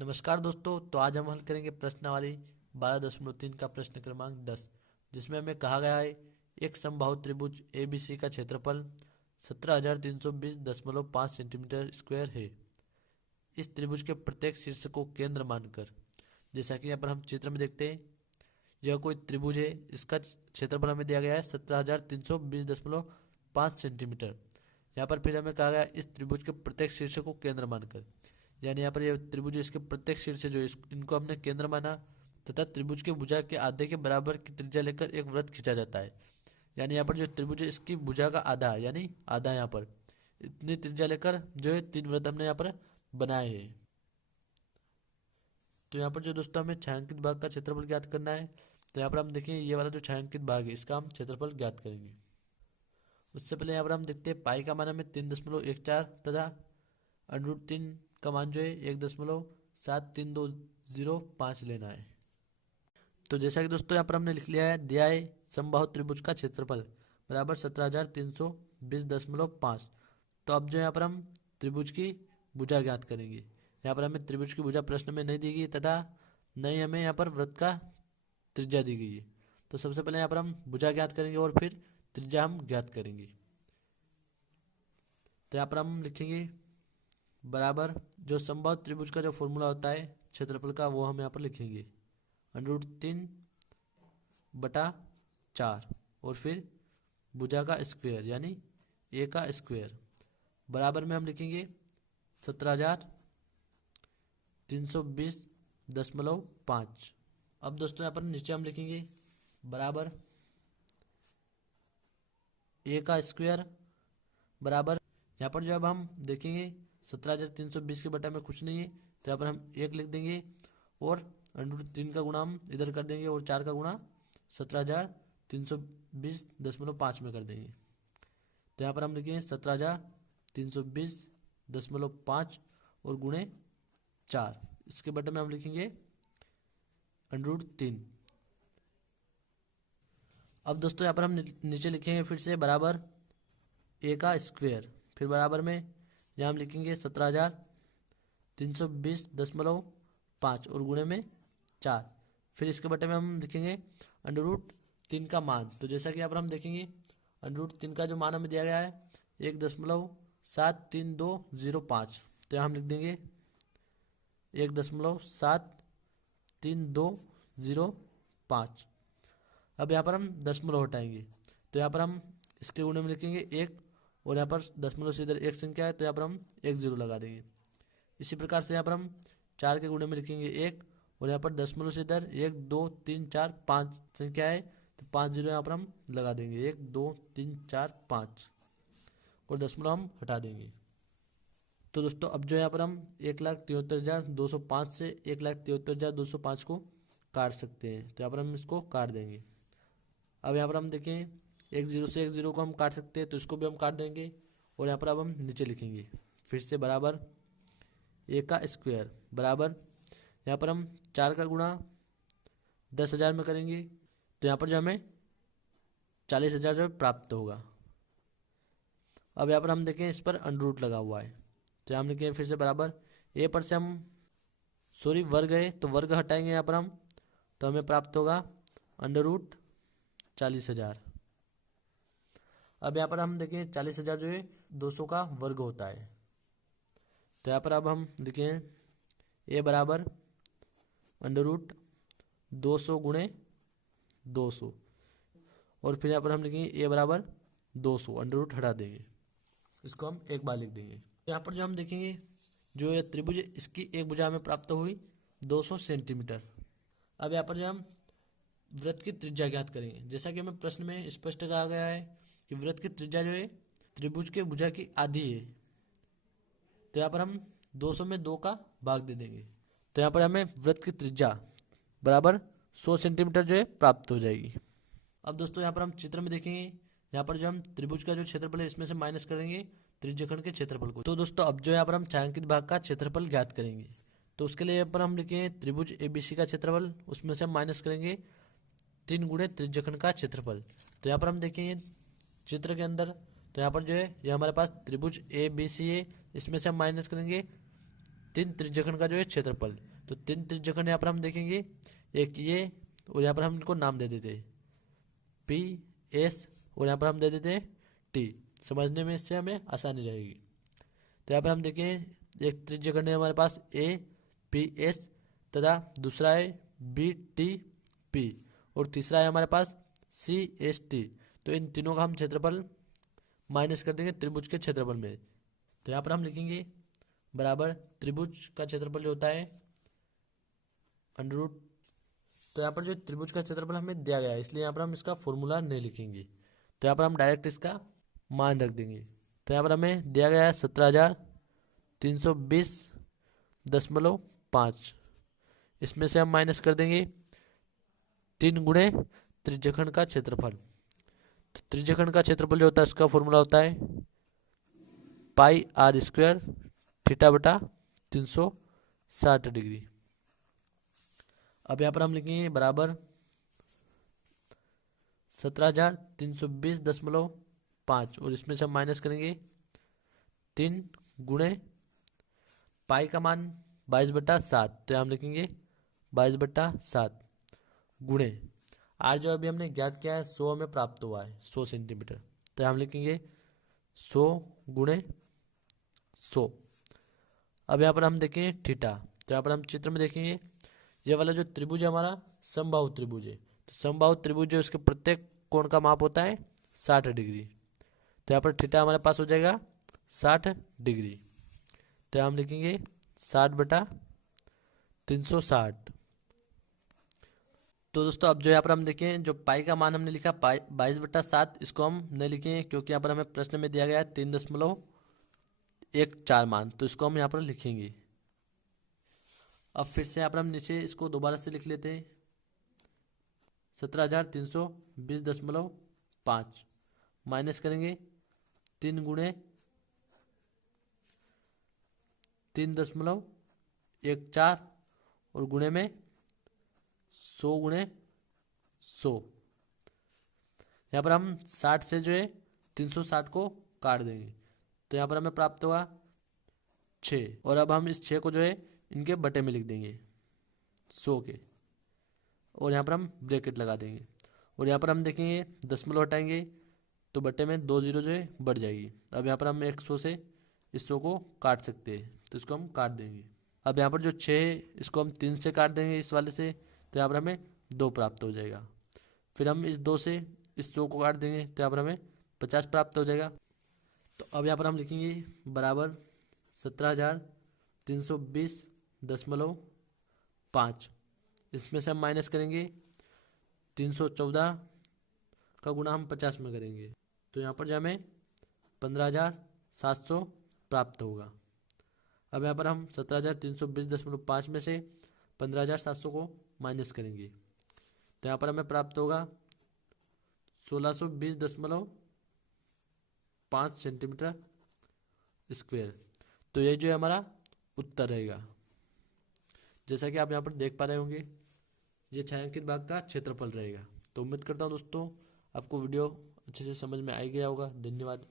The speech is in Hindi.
नमस्कार दोस्तों। तो आज हम हल करेंगे प्रश्नावली 12.3 का प्रश्न क्रमांक 10, जिसमें हमें कहा गया है एक समबाहु त्रिभुज ABC का क्षेत्रफल 17,320.5 सेंटीमीटर स्क्वायर है। इस त्रिभुज के प्रत्येक शीर्ष को केंद्र मानकर, जैसा कि यहाँ पर हम चित्र में देखते हैं, यह कोई त्रिभुज है। इसका क्षेत्रफल हमें दिया गया है 17,320.5 सेंटीमीटर। यहाँ पर फिर हमें कहा गया इस त्रिभुज के प्रत्येक शीर्ष को केंद्र मानकर, यानी यहाँ पर यह त्रिभुज इसके प्रत्येक शीर्ष जो इनको हमने केंद्र माना तथा त्रिभुज के भुजा के आधे के बराबर की त्रिज्या लेकर एक वृत्त खींचा जाता है। यानी यहाँ पर जो त्रिभुज है इसकी भुजा का आधा, यानी आधा यहाँ पर इतनी त्रिज्या लेकर जो है 3 वृत्त हमने यहाँ पर बनाए हैं। तो यहाँ पर जो दोस्तों हमें छायांकित भाग का क्षेत्रफल ज्ञात करना है, तो यहाँ पर हम देखें ये वाला जो छायांकित भाग है इसका हम क्षेत्रफल ज्ञात करेंगे। उससे पहले यहाँ पर हम देखते हैं पाई का मान हमें 3.14 तथा √3 का मान जो है 1.73205 लेना है। तो जैसा कि दोस्तों यहाँ पर हमने लिख लिया है, दिया है समबाहु त्रिभुज का क्षेत्रफल बराबर 17,320.5। तो अब जो यहाँ पर हम त्रिभुज की भुजा ज्ञात करेंगे। यहाँ पर हमें त्रिभुज की भुजा प्रश्न में नहीं दी गई तथा नहीं हमें यहाँ पर वृत्त का त्रिज्या दी गई है। तो सबसे पहले यहाँ पर हम भुजा ज्ञात करेंगे और फिर त्रिज्या हम ज्ञात करेंगे। तो यहाँ पर हम लिखेंगे बराबर जो समबाहु त्रिभुज का जो फॉर्मूला होता है क्षेत्रफल का, वो हम यहाँ पर लिखेंगे √3/4 और फिर भुजा का स्क्वायर यानी a का स्क्वायर बराबर में हम लिखेंगे 17,320.5। अब दोस्तों यहाँ पर नीचे हम लिखेंगे बराबर a का स्क्वायर बराबर, यहाँ पर जो अब हम देखेंगे 17,320 के बटा में कुछ नहीं है, तो यहाँ पर हम 1 लिख देंगे और √3 का गुणा हम इधर कर देंगे और 4 का गुणा 17,320.5 में कर देंगे। तो यहाँ पर हम लिखेंगे 17,320.5 और गुणे 4, इसके बटे में हम लिखेंगे √3। अब दोस्तों यहाँ पर हम नीचे लिखेंगे फिर से बराबर a का स्क्वायर, फिर बराबर में यहाँ हम लिखेंगे 17,320.5 और गुणे में 4, फिर इसके बटे में हम लिखेंगे √3 का मान। तो जैसा कि यहाँ पर हम देखेंगे √3 का जो मान हमें दिया गया है 1.73205, तो यहाँ हम लिख देंगे 1.73205। अब यहाँ पर हम दशमलव हटाएंगे, तो यहाँ पर हम इसके गुणे में लिखेंगे 1 और यहाँ पर दशमलव से इधर एक संख्या है तो यहाँ पर हम 1 0 लगा देंगे। इसी प्रकार से यहाँ पर हम 4 के गुणे में लिखेंगे 1 और यहाँ पर दशमलव से इधर 1 2 3 4 5 संख्या है तो 5 0 यहाँ पर हम लगा देंगे 1 2 3 4 5 और दशमलव हम हटा देंगे। तो दोस्तों अब जो यहाँ पर हम 1,73,205 से 1,73,205 को काट सकते हैं, तो यहाँ पर हम इसको काट देंगे। अब यहाँ पर हम देखें 1 0 से 1 0 को हम काट सकते हैं, तो इसको भी हम काट देंगे और यहाँ पर अब हम नीचे लिखेंगे फिर से बराबर a का स्क्वायर बराबर, यहाँ पर हम 4 का गुणा 10,000 में करेंगे तो यहाँ पर जो हमें 40,000 जो प्राप्त होगा। अब यहाँ पर हम देखें इस पर √ लगा हुआ है, तो हम लिखेंगे फिर से बराबर a पर से हम वर्ग है तो वर्ग हटाएंगे यहाँ पर हम, तो हमें प्राप्त होगा √40,000। अब यहाँ पर हम देखें 40,000 जो है 200 का वर्ग होता है, तो यहाँ पर अब हम लिखें a बराबर √200 गुणे 200 और फिर यहाँ पर हम लिखेंगे a बराबर 200, √ हटा देंगे, इसको हम एक बार लिख देंगे। यहाँ पर जो हम देखेंगे जो ये त्रिभुज इसकी एक भुजा हमें प्राप्त हुई 200 सेंटीमीटर। अब यहाँ पर जो हम वृत्त की त्रिज्या ज्ञात करेंगे, जैसा कि हमें प्रश्न में स्पष्ट कहा गया है कि वृत्त की त्रिज्या जो है त्रिभुज के भुजा की आधी है, तो यहाँ पर हम 200 में 2 का भाग दे देंगे, तो यहाँ पर हमें वृत्त की त्रिज्या बराबर 100 सेंटीमीटर जो है प्राप्त हो जाएगी। अब दोस्तों यहाँ पर हम चित्र में देखेंगे, यहाँ पर जो हम त्रिभुज का जो क्षेत्रफल है इसमें से माइनस करेंगे त्रिज्यखंड के क्षेत्रफल को। तो दोस्तों अब जो यहाँ पर हम छायांकित भाग का क्षेत्रफल ज्ञात करेंगे, तो उसके लिए यहाँ पर हम लिखेंगे त्रिभुज ABC का क्षेत्रफल, उसमें से हम माइनस करेंगे 3 गुणे त्रिज्यखंड का क्षेत्रफल। तो यहाँ पर हम देखेंगे चित्र के अंदर, तो यहाँ पर जो है ये हमारे पास त्रिभुज ABC है, इसमें से हम माइनस करेंगे तीन त्रिज्यखंड का जो है क्षेत्रफल। तो तीन त्रिज्यखंड यहाँ पर हम देखेंगे, एक ये, और यहाँ पर हम इनको नाम दे देते हैं पी एस, और यहाँ पर हम दे देते हैं टी। समझने में इससे हमें आसानी रहेगी। तो यहाँ पर हम देखें, एक त्रिज्यखंड है हमारे पास ए पी एस, तथा दूसरा है बी टी पी, और तीसरा है हमारे पास सी एस टी। तो इन तीनों का हम क्षेत्रफल माइनस कर देंगे त्रिभुज के क्षेत्रफल में। तो यहाँ पर हम लिखेंगे बराबर त्रिभुज का क्षेत्रफल जो होता है अंडर रूट। तो यहाँ पर जो त्रिभुज का क्षेत्रफल हमें दिया गया है, इसलिए यहाँ पर हम इसका फॉर्मूला नहीं लिखेंगे। तो यहाँ पर हम डायरेक्ट इसका मान रख देंगे। तो यहाँ पर हमें दिया गया है 17,320.5। इसमें से हम माइनस कर देंगे 3 गुणे त्रिज्यखंड का क्षेत्रफल। तो त्रिज्यखंड का क्षेत्रफल जो होता है उसका फॉर्मूला होता है पाई आर स्क्वायर थीटा बटा 360 डिग्री। अब यहाँ पर हम लिखेंगे बराबर 17,320.5, और इसमें से हम माइनस करेंगे 3 गुणे पाई का मान 22/7। तो हम लिखेंगे 22/7 गुणे आर जो अभी हमने ज्ञात किया है 100 हमें प्राप्त हुआ है, 100 सेंटीमीटर। तो हम लिखेंगे 100 गुणे 100। अब यहाँ पर हम देखेंगे थीटा। तो यहाँ पर हम चित्र में देखेंगे, ये वाला जो त्रिभुज है हमारा समबाहु त्रिभुज है। तो समबाहु त्रिभुज जो उसके प्रत्येक कोण का माप होता है 60 डिग्री। तो यहाँ पर थीटा हमारे पास हो जाएगा 60 डिग्री। तो हम लिखेंगे 60/360। तो दोस्तों अब जो यहाँ पर हम देखें, जो पाई का मान हमने लिखा 22/7, इसको हम नहीं लिखेंगे क्योंकि यहाँ पर हमें प्रश्न में दिया गया है 3.14 मान। तो इसको हम यहाँ पर लिखेंगे। अब फिर से यहाँ पर हम नीचे इसको दोबारा से लिख लेते हैं 17,320.5 माइनस करेंगे 3 गुणे 3.14 और गुणे में 100 गुणे 100। यहाँ पर हम 60 से जो है 360 को काट देंगे। तो यहाँ पर हमें प्राप्त होगा 6, और अब हम इस 6 को जो है इनके बटे में लिख देंगे 100 के, और यहाँ पर हम ब्रैकेट लगा देंगे। और यहाँ पर हम देखेंगे दशमलव हटाएंगे तो बटे में 2 जीरो जो है बढ़ जाएगी। अब यहाँ पर हम 100 से इस 100 को काट सकते हैं, तो इसको हम काट देंगे। अब यहाँ पर जो 6 इसको हम 3 से काट देंगे इस वाले से, तो यहाँ पर हमें 2 प्राप्त हो जाएगा। फिर हम इस 2 से इस 100 को काट देंगे तो यहाँ पर हमें 50 प्राप्त हो जाएगा। तो अब यहाँ पर हम लिखेंगे बराबर 17,320.5। इसमें से हम माइनस करेंगे 314 का गुणा हम 50 में करेंगे, तो यहाँ पर जो हमें 15,700 प्राप्त होगा। अब यहाँ पर हम 17,320.5 में से 15,700 को माइनस करेंगे, तो यहाँ पर हमें प्राप्त होगा 1620.5 सेंटीमीटर स्क्वायर। तो ये जो है हमारा उत्तर रहेगा। जैसा कि आप यहाँ पर देख पा रहे होंगे, ये छायांकित भाग का क्षेत्रफल रहेगा। तो उम्मीद करता हूँ दोस्तों आपको वीडियो अच्छे से समझ में आ गया होगा। धन्यवाद।